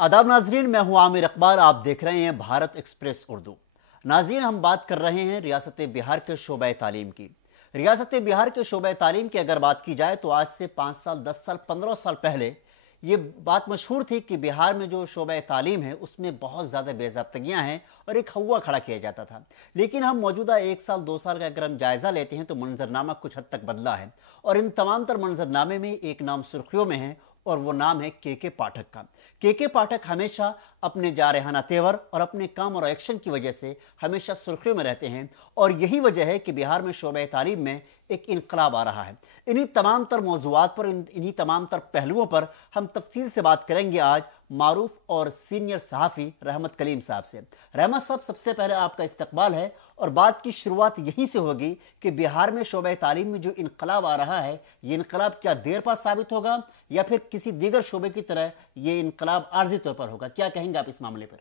आदाब नाजरीन, मैं हूं आमिर इकबाल। आप देख रहे हैं भारत एक्सप्रेस उर्दू। नाजरीन, हम बात कर रहे हैं रियासत बिहार के शोबे तालीम की। रियासत बिहार के शोबे तालीम की अगर बात की जाए तो आज से 5 साल, 10 साल, 15 साल पहले ये बात मशहूर थी कि बिहार में जो शोबे तालीम है उसमें बहुत ज़्यादा बेज़ाब्तगियाँ हैं और एक हवा खड़ा किया जाता था। लेकिन हम मौजूदा 1 साल 2 साल का अगर हम जायज़ा लेते हैं तो मंजरनामा कुछ हद तक बदला है और इन तमाम तर मंजरनामे में एक नाम सुर्खियों में है और वो नाम है के पाठक का। के पाठक हमेशा अपने जारहाना तेवर और अपने काम और एक्शन की वजह से हमेशा सुर्खियों में रहते हैं और यही वजह है कि बिहार में शोबे तालीम में एक इनकलाब आ रहा है। इन्हीं तमाम तर मौज़ूआत पर, इन्हीं तमाम तर पहलुओं पर हम तफसील से बात करेंगे आज मारूफ और सीनियर सहाफ़ी रहमत कलीम साहब से। रहमत साहब, सबसे पहले आपका इस्तकबाल है और बात की शुरुआत यहीं से होगी कि बिहार में शोबे तालीम में जो इनकलाब आ रहा है, ये इनकलाब क्या देर पास साबित होगा या फिर किसी दीगर शोबे की तरह ये इनकलाब आर्जी तौर पर होगा? क्या कहेंगे आप इस मामले पर?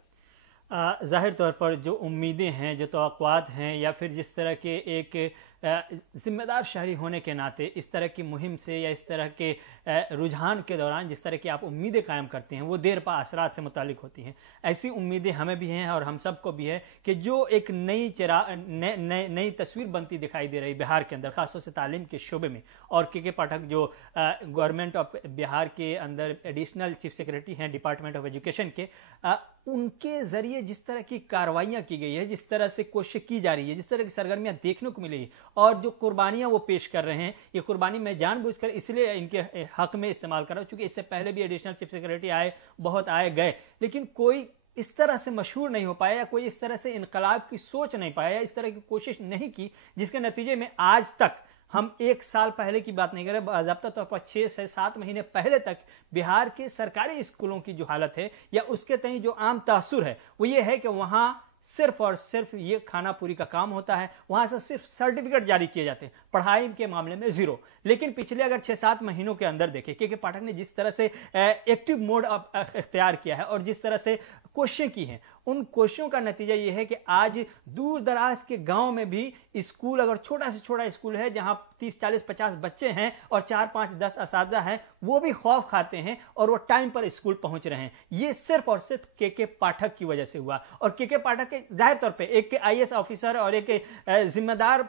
ज़ाहिर तौर पर जो उम्मीदें हैं, जो तवक्कुआत हैं या फिर जिस तरह के एक ज़िम्मेदार शहरी होने के नाते इस तरह की मुहिम से या इस तरह के रुझान के दौरान जिस तरह की आप उम्मीदें कायम करते हैं वो देर पा असरात से मुतालिक होती हैं। ऐसी उम्मीदें हमें भी हैं और हम सबको भी है कि जो एक नई तस्वीर बनती दिखाई दे रही बिहार के अंदर, ख़ासतौर से तालीम के शोबे में। और के पाठक जो गवर्नमेंट ऑफ बिहार के अंदर एडिशनल चीफ सेक्रेटरी हैं डिपार्टमेंट ऑफ एजुकेशन के, उनके ज़रिए जिस तरह की कार्रवाइयाँ की गई है, जिस तरह से कोशिश की जा रही है, जिस तरह की सरगर्मियाँ देखने को मिली और जो कुर्बानियां वो पेश कर रहे हैं, ये कुर्बानी मैं जानबूझकर इसलिए इनके हक में इस्तेमाल कर रहा हूं क्योंकि इससे पहले भी एडिशनल चीफ सेक्रेटरी आए, बहुत आए गए, लेकिन कोई इस तरह से मशहूर नहीं हो पाया या कोई इस तरह से इनकलाब की सोच नहीं पाया या इस तरह की कोशिश नहीं की जिसके नतीजे में आज तक, हम 1 साल पहले की बात नहीं कर रहे, बाज़ाब्ता तौर पर 6 से 7 महीने पहले तक बिहार के सरकारी स्कूलों की जो हालत है या उसके तय जो आम तासुर है वो ये है कि वहाँ सिर्फ और सिर्फ ये खाना पूरी का काम होता है, वहां से सिर्फ सर्टिफिकेट जारी किए जाते हैं, पढ़ाई के मामले में जीरो। लेकिन पिछले अगर 6-7 महीनों के अंदर देखें के पाठक ने जिस तरह से एक्टिव मोड इख्तियार किया है और जिस तरह से कोशिशें की हैं, उन कोशिशों का नतीजा ये है कि आज दूर दराज के गांव में भी स्कूल, अगर छोटा से छोटा स्कूल है जहां 30, 40, 50 बच्चे हैं और 4, 5, 10 असातिज़ा हैं, वो भी खौफ खाते हैं और वो टाइम पर स्कूल पहुंच रहे हैं। ये सिर्फ और सिर्फ के पाठक की वजह से हुआ। और के पाठक के जाहिर तौर पे एक IAS ऑफिसर और एक जिम्मेदार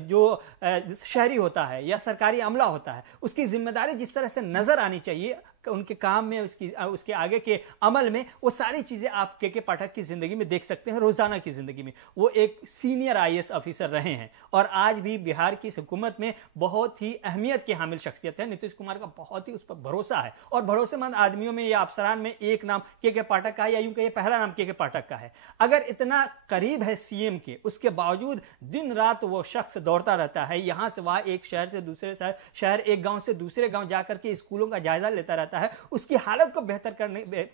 जो शहरी होता है या सरकारी अमला होता है, उसकी जिम्मेदारी जिस तरह से नजर आनी चाहिए उनके काम में, उसके आगे के अमल में, वो सारी चीजें आप के पाठक की जिंदगी में देख सकते हैं। रोजाना की जिंदगी में वो एक सीनियर IAS ऑफिसर रहे हैं और आज भी बिहार की हुकूमत में बहुत ही अहमियत की हामिल शख्सियत है। नीतीश कुमार का बहुत ही उस पर भरोसा है और भरोसेमंद आदमियों में या अफसरान में एक नाम के पाठक का है, या यूं कहिए पहला नाम के पाठक का है। अगर इतना करीब है CM के, उसके बावजूद दिन रात वो शख्स दौड़ता रहता है, यहां से वहां, एक शहर से दूसरे शहर, एक गांव से दूसरे गांव जाकर के स्कूलों का जायजा लेता रहता है, उसकी हालत को बेहतर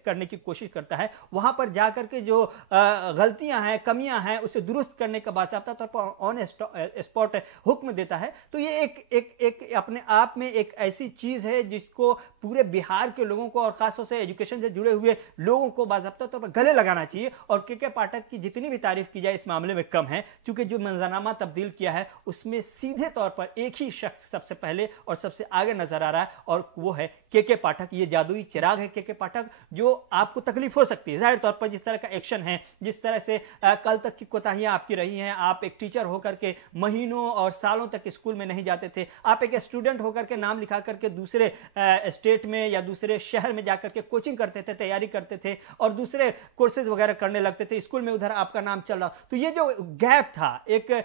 करने की कोशिश करता है, वहां पर जाकर के जो गलतियां हैं, कमियां हैं, उसे दुरुस्त करने का बाकायदा तौर पर ऑन स्पॉट हुक्म देता है। तो ये एक अपने आप में एक ऐसी चीज है जिसको पूरे बिहार के लोगों को और खासतौर से एजुकेशन से जुड़े हुए लोगों को बाकायदा तौर पर गले लगाना चाहिए। और के पाठक की जितनी भी तारीफ की जाए इस मामले में कम है, क्योंकि जो मंजरनामा तब्दील किया है उसमें सीधे तौर पर एक ही शख्स सबसे पहले और सबसे आगे नजर आ रहा है और वो है के पाठक। ये जादुई चिराग है के पाठक, जो आपको तकलीफ हो सकती है जाहिर तौर पर, जिस तरह का एक्शन है, जिस तरह से कल तक की कोताहियां आपकी रही हैं। आप एक टीचर होकर के महीनों और सालों तक स्कूल में नहीं जाते थे, आप एक स्टूडेंट होकर के नाम लिखा करके दूसरे स्टेट में या दूसरे शहर में जाकर के कोचिंग करते थे, तैयारी करते थे और दूसरे कोर्सेज वगैरह करने लगते थे, स्कूल में उधर आपका नाम चल रहा। तो ये जो गैप था, एक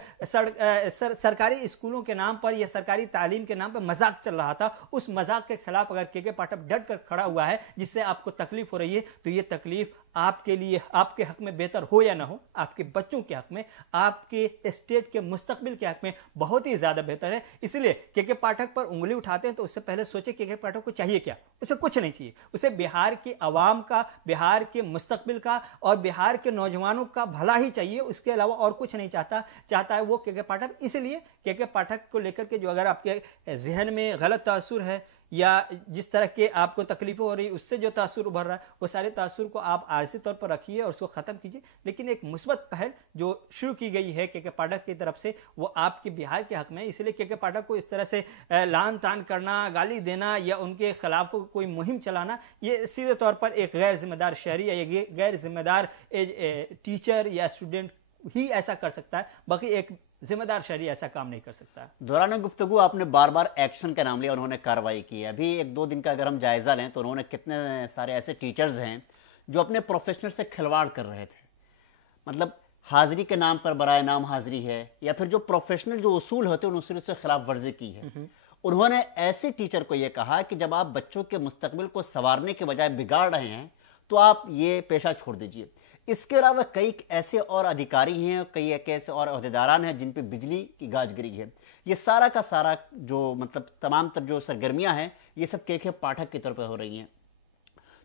सरकारी स्कूलों के नाम पर या सरकारी तालीम के नाम पर मजाक चल रहा था, उस मजाक के खिलाफ अगर के पाठक डट कर खड़ा हुआ है, जिससे आपको तकलीफ हो रही है, तो ये तकलीफ आपके लिए, आपके हक में बेहतर हो या ना हो, आपके बच्चों के हक में, आपके स्टेट के मुस्तकबिल के हक में बहुत ही ज्यादा बेहतर है। इसलिए के पाठक पर उंगली उठाते हैं तो उससे पहले सोचे के पाठक को चाहिए क्या? उसे कुछ नहीं चाहिए। उसे बिहार के अवाम का, बिहार के मुस्तकबिल का और बिहार के नौजवानों का भला ही चाहिए, उसके अलावा और कुछ नहीं चाहता है वो के पाठक। इसलिए के पाठक को लेकर के जो अगर आपके जहन में गलत तासुर है या जिस तरह के आपको तकलीफें हो रही उससे जो तासुर उभर रहा है, वो सारे तासुर को आप आरसी तौर पर रखिए और उसको ख़त्म कीजिए। लेकिन एक मुस्बत पहल जो शुरू की गई है के पाठक की तरफ से, वो आपके बिहार के हक में, इसलिए के पाठक को इस तरह से लान तान करना, गाली देना या उनके खिलाफ कोई मुहिम चलाना, ये सीधे तौर पर एक गैर जिम्मेदार शहरी या ये गैर जिम्मेदार टीचर या स्टूडेंट ही ऐसा कर सकता है, बाकी एक जिम्मेदार शहरी ऐसा काम नहीं कर सकता। दौरान गुफ्तगू आपने बार बार एक्शन का नाम लिया, उन्होंने कार्रवाई की है। अभी 1-2 दिन का अगर हम जायजा लें तो उन्होंने कितने सारे ऐसे टीचर्स हैं जो अपने प्रोफेशनल से खिलवाड़ कर रहे थे, मतलब हाजिरी के नाम पर बराए नाम हाजिरी है या फिर जो प्रोफेशनल जो उसूल होते हैं उन उसूल से खिलाफ वर्जी की है। उन्होंने ऐसे टीचर को यह कहा कि जब आप बच्चों के मुस्तकबिल को संवारने के बजाय बिगाड़ रहे हैं तो आप ये पेशा छोड़ दीजिए। इसके अलावा कई ऐसे और अधिकारी हैं, कई ऐसे और अहदेदारान हैं जिन पे बिजली की गाज गिरी है। ये सारा का सारा जो मतलब तमाम तर जो सरगर्मियां हैं ये सब के पाठक की तौर पर हो रही हैं।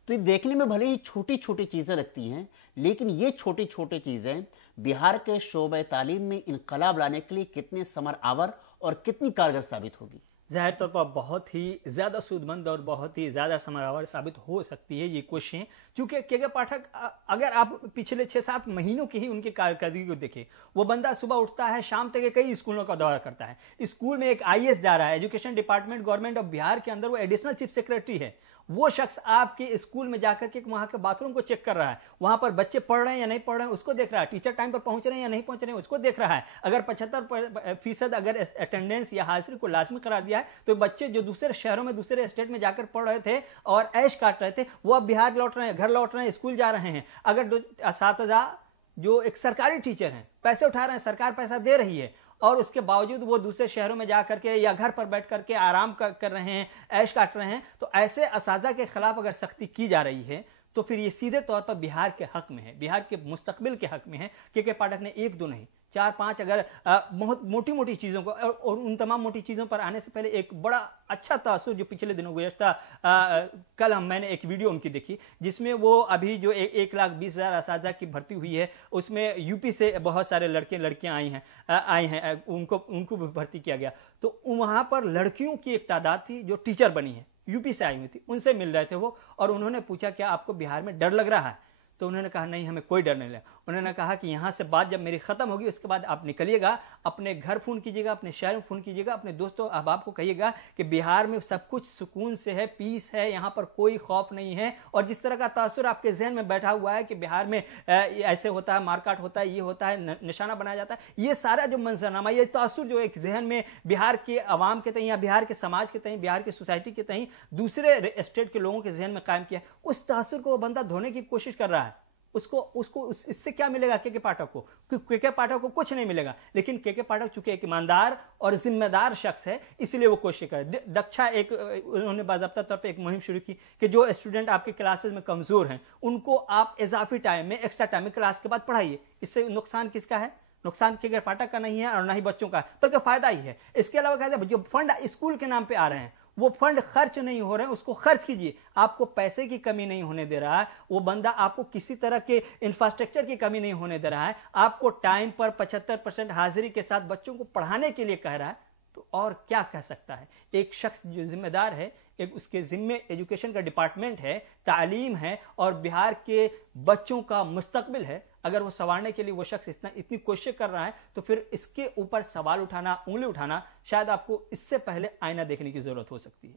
तो ये देखने में भले ही छोटी छोटी चीज़ें लगती हैं, लेकिन ये छोटी छोटी चीज़ें बिहार के शोबे तालीम में इनकलाब लाने के लिए कितने समर आवर और कितनी कारगर साबित होगी। जाहिर तौर पर बहुत ही ज़्यादा सूदमंद और बहुत ही ज़्यादा समरावर साबित हो सकती है ये कोशिशें, क्योंकि के पाठक अगर आप पिछले 6-7 महीनों की ही उनकी कारकर्दगी को देखें, वो बंदा सुबह उठता है, शाम तक कई स्कूलों का दौरा करता है। स्कूल में एक IAS जा रहा है, education department government of Bihar के अंदर वो एडिशनल चीफ सेक्रेटरी है। वो शख्स आपके स्कूल में जाकर के वहां के बाथरूम को चेक कर रहा है, वहां पर बच्चे पढ़ रहे हैं या नहीं पढ़ रहे हैं उसको देख रहा है, टीचर टाइम पर पहुंच रहे हैं या नहीं पहुंच रहे हैं उसको देख रहा है। अगर 75% अगर अटेंडेंस या हाजिरी को लाजमी करार दिया है तो बच्चे जो दूसरे शहरों में दूसरे स्टेट में जाकर पढ़ रहे थे और ऐश काट रहे थे, वो अब बिहार लौट रहे हैं, घर लौट रहे हैं, स्कूल जा रहे हैं। अगर असातिज़ा जो एक सरकारी टीचर हैं पैसे उठा रहे हैं, सरकार पैसा दे रही है और उसके बावजूद वो दूसरे शहरों में जा करके या घर पर बैठ करके आराम कर रहे हैं, ऐश काट रहे हैं, तो ऐसे असातिज़ा के खिलाफ अगर सख्ती की जा रही है तो फिर ये सीधे तौर पर बिहार के हक में है, बिहार के मुस्तकबिल के हक में है। के पाठक ने 1-2 नहीं 4-5 अगर बहुत मोटी मोटी चीज़ों को और उन तमाम मोटी चीज़ों पर आने से पहले एक बड़ा अच्छा तासुर जो पिछले दिनों गुज़श्ता कल मैंने एक वीडियो उनकी देखी जिसमें वो अभी जो 1,20,000 असातिज़ा की भर्ती हुई है उसमें यूपी से बहुत सारे लड़के लड़कियां आई हैं उनको भी भर्ती किया गया। तो वहाँ पर लड़कियों की एक तादाद थी जो टीचर बनी है, यूपी से आई हुई थी, उनसे मिल रहे थे वो और उन्होंने पूछा क्या आपको बिहार में डर लग रहा है? तो उन्होंने कहा नहीं हमें कोई डर नहीं लगा। उन्होंने कहा कि यहाँ से बात जब मेरी ख़त्म होगी उसके बाद आप निकलिएगा, अपने घर फ़ोन कीजिएगा, अपने शहर में फ़ोन कीजिएगा, अपने दोस्तों अहबाब को कहिएगा कि बिहार में सब कुछ सुकून से है, पीस है, यहाँ पर कोई खौफ नहीं है। और जिस तरह का तासुर आपके जहन में बैठा हुआ है कि बिहार में ऐसे होता है, मारकाट होता है, ये होता है, निशाना बनाया जाता है, ये सारा जो मंजरनामा, ये तासुर जो एक जहन में बिहार के अवाम के तई या बिहार के समाज के तई, बिहार की सोसाइटी के तई दूसरे स्टेट के लोगों के जहन में कायम किया, उस तासुर को वो बंदा धोने की कोशिश कर रहा है। इससे क्या मिलेगा के पाठक को? के पाठक को कुछ नहीं मिलेगा, लेकिन के पाठक चूंकि एक ईमानदार और जिम्मेदार शख्स है इसलिए वो कोशिश करे। दक्षा एक उन्होंने बाज़ाब्ता तौर पे एक मुहिम शुरू की कि जो स्टूडेंट आपके क्लासेस में कमजोर हैं उनको आप इजाफी टाइम में, एक्स्ट्रा टाइम में क्लास के बाद पढ़ाइए। इससे नुकसान किसका है? नुकसान के पाठक का नहीं है और ना ही बच्चों का, बल्कि फायदा ही है। इसके अलावा कहते हैं जो फंड स्कूल के नाम पे आ रहे हैं वो फंड खर्च नहीं हो रहे हैं, उसको खर्च कीजिए। आपको पैसे की कमी नहीं होने दे रहा है वो बंदा, आपको किसी तरह के इंफ्रास्ट्रक्चर की कमी नहीं होने दे रहा है, आपको टाइम पर 75% हाजिरी के साथ बच्चों को पढ़ाने के लिए कह रहा है, तो और क्या कह सकता है? एक शख्स जो जिम्मेदार है, एक उसके जिम्मे एजुकेशन का डिपार्टमेंट है, तालीम है और बिहार के बच्चों का मुस्तकबिल है, अगर वो संवारने के लिए वो शख्स इतनी कोशिश कर रहा है तो फिर इसके ऊपर सवाल उठाना, उंगली उठाना, शायद आपको इससे पहले आईना देखने की जरूरत हो सकती है।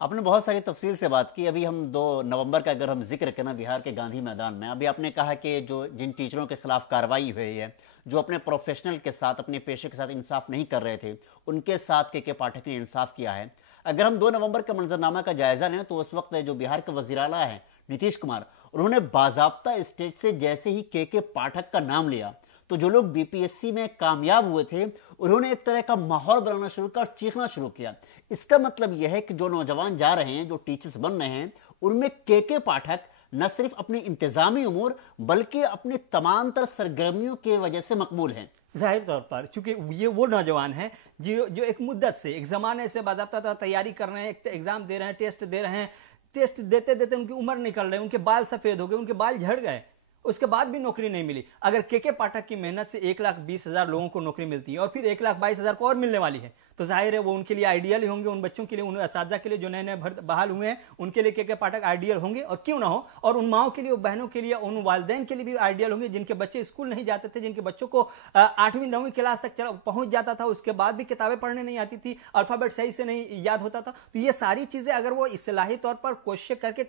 आपने बहुत सारी तफसील से बात की। अभी हम 2 नवंबर का अगर हम जिक्र करें बिहार के गांधी मैदान में, अभी आपने कहा कि जो जिन टीचरों के खिलाफ कार्रवाई हुई है, जो अपने प्रोफेशनल के साथ, अपने पेशे के साथ इंसाफ नहीं कर रहे थे, उनके साथ के पाठक ने इंसाफ किया है। अगर हम 2 नवंबर का मंजरनामा का जायजा लें तो उस वक्त जो बिहार के वज़ीर आला है नीतीश कुमार, उन्होंने बाज़ाब्ता स्टेज से जैसे ही के पाठक का नाम लिया तो जो लोग BPSC में कामयाब हुए थे उन्होंने एक तरह का माहौल बनाना शुरू किया, चीखना शुरू किया। इसका मतलब यह है कि जो नौजवान जा रहे हैं, जो टीचर्स बन रहे हैं, उनमें के पाठक न सिर्फ अपनी इंतजामी उमूर बल्कि अपनी तमाम तर सरगर्मियों की वजह से मकबूल हैं। जाहिर तौर पर चूंकि ये वो नौजवान हैं जो एक मुद्दत से, एक ज़माने से बाज़ाब्ता तैयारी कर रहे हैं, एक एग्ज़ाम दे रहे हैं, टेस्ट दे रहे हैं, टेस्ट देते देते उनकी उम्र निकल रही है, उनके बाल सफ़ेद हो गए, उनके बाल झड़ गए, उसके बाद भी नौकरी नहीं मिली। अगर के पाठक की मेहनत से 1,20,000 लोगों को नौकरी मिलती है और फिर 1,22,000 को और मिलने वाली है, तो जाहिर है वो उनके लिए आइडियल ही होंगे, उन बच्चों के लिए, उन असातिज़ा के लिए जो नए नए बहाल हुए हैं उनके लिए के पाठक आइडियल होंगे, और क्यों ना हो, और उन माओं के लिए, बहनों के लिए, उन वालिदैन के लिए भी आइडियल होंगे जिनके बच्चे स्कूल नहीं जाते थे, जिनके बच्चों को 8वीं 9वीं क्लास तक पहुंच जाता था, उसके बाद भी किताबें पढ़ने नहीं आती थी, अल्फाबेट सही से नहीं याद होता था। तो ये सारी चीजें अगर वो इस्लाही तौर पर कोशिश करके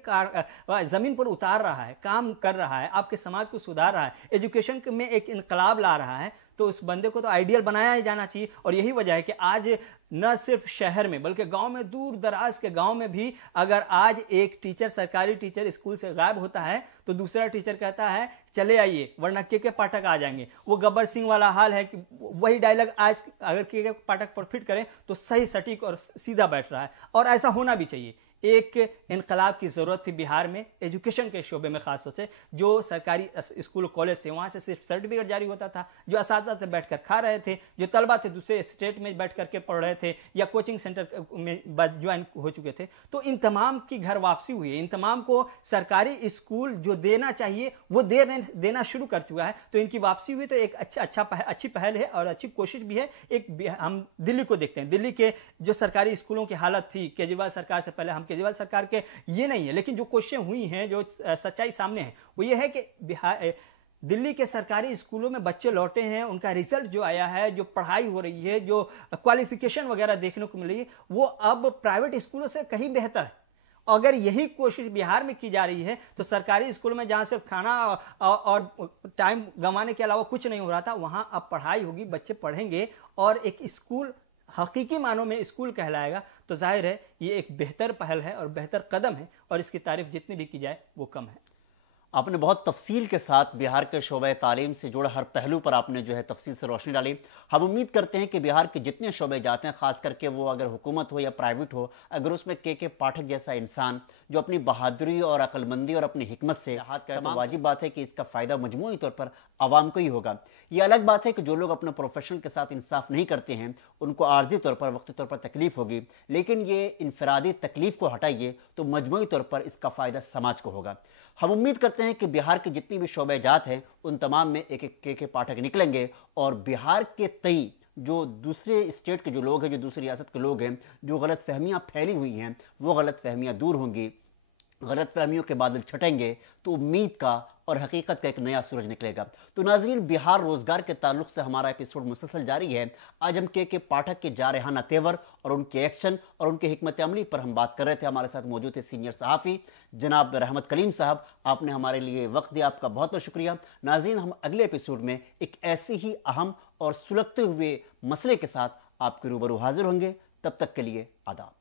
जमीन पर उतार रहा है, काम कर रहा है, आपके समाज को सुधार रहा है, एजुकेशन में एक इनकलाब ला रहा है, तो उस बंदे को तो आइडियल बनाया ही जाना चाहिए। और यही वजह है कि आज न सिर्फ शहर में बल्कि गांव में, दूर दराज के गांव में भी अगर आज एक टीचर, सरकारी टीचर स्कूल से गायब होता है तो दूसरा टीचर कहता है चले आइए वरना के पाठक आ जाएंगे। वो गब्बर सिंह वाला हाल है कि वही डायलॉग आज अगर के पाठक पर फिट करें तो सही, सटीक और सीधा बैठ रहा है, और ऐसा होना भी चाहिए। एक इनकलाब की ज़रूरत थी बिहार में एजुकेशन के शोबे में, खास तौर से जो सरकारी स्कूल कॉलेज थे वहाँ से सिर्फ सर्टिफिकेट जारी होता था, जो असातिज़ा से बैठकर खा रहे थे, जो तलबा थे दूसरे स्टेट में बैठ करके पढ़ रहे थे या कोचिंग सेंटर में ज्वाइन हो चुके थे, तो इन तमाम की घर वापसी हुई है। इन तमाम को सरकारी स्कूल जो देना चाहिए वो देना शुरू कर चुका है, तो इनकी वापसी हुई, तो एक अच्छी पहल है और अच्छी कोशिश भी है। एक हम दिल्ली को देखते हैं, दिल्ली के जो सरकारी स्कूलों की हालत थी केजरीवाल सरकार से पहले, हम केजरीवाल सरकार के ये नहीं है, लेकिन जो कोशिशें हुई हैं, जो सच्चाई सामने है वो ये है कि बिहार, दिल्ली के सरकारी स्कूलों में बच्चे लौटे हैं, उनका रिजल्ट जो आया है, जो पढ़ाई हो रही है, जो क्वालिफिकेशन वगैरह देखने को मिल रही है, वो अब प्राइवेट स्कूलों से कहीं बेहतर है। अगर यही कोशिश बिहार में की जा रही है तो सरकारी स्कूल में जहां सिर्फ खाना और टाइम गंवाने के अलावा कुछ नहीं हो रहा था, वहां अब पढ़ाई होगी, बच्चे पढ़ेंगे और एक स्कूल हकीकी मानों में स्कूल कहलाएगा। तो जाहिर है ये एक बेहतर पहल है और बेहतर कदम है, और इसकी तारीफ जितनी भी की जाए वो कम है। आपने बहुत तफसील के साथ बिहार के शोबे तालीम से जुड़े हर पहलू पर आपने जो है तफसील से रोशनी डाली। हम उम्मीद करते हैं कि बिहार के जितने शोबे जाते हैं, खास करके वो अगर हुकूमत हो या प्राइवेट हो, अगर उसमें के पाठक जैसा इंसान जो अपनी बहादुरी और अक्लमंदी और अपनी हिकमत से हाथ करे, तो वाजिब बात है कि इसका फ़ायदा मजमूई तौर पर आवाम को ही होगा। ये अलग बात है कि जो लोग अपने प्रोफेशन के साथ इंसाफ नहीं करते हैं उनको आर्जी तौर पर, वक्ती तौर पर तकलीफ होगी, लेकिन ये इनफरादी तकलीफ को हटाइए तो मजमूई तौर पर इसका फ़ायदा समाज को होगा। हम उम्मीद करते हैं कि बिहार की जितनी भी शोबे जात हैं उन तमाम में एक एक के पाठक निकलेंगे, और बिहार के तई जो दूसरे स्टेट के जो लोग हैं, जो दूसरी रियासत के लोग हैं, जो गलत फहमियाँ फैली हुई हैं, वो गलत फहमियाँ दूर होंगी, गलत फहमियों के बादल छटेंगे, तो उम्मीद का और हकीकत का एक नया सूरज निकलेगा। तो नाज़रीन, बिहार रोजगार के ताल्लुक से हमारा एपिसोड मुसलसल जारी है। आज हम के पाठक के जारहाना तेवर और उनके एक्शन और उनके हिकमत अमली पर हम बात कर रहे थे। हमारे साथ मौजूद थे सीनियर सहाफ़ी जनाब रहमत कलीम साहब। आपने हमारे लिए वक्त दिया, आपका बहुत बहुत शुक्रिया। नाज़रीन, हम अगले एपिसोड में एक ऐसे ही अहम और सुलगते हुए मसले के साथ आपके रूबरू हाजिर होंगे। तब तक के लिए आदाब।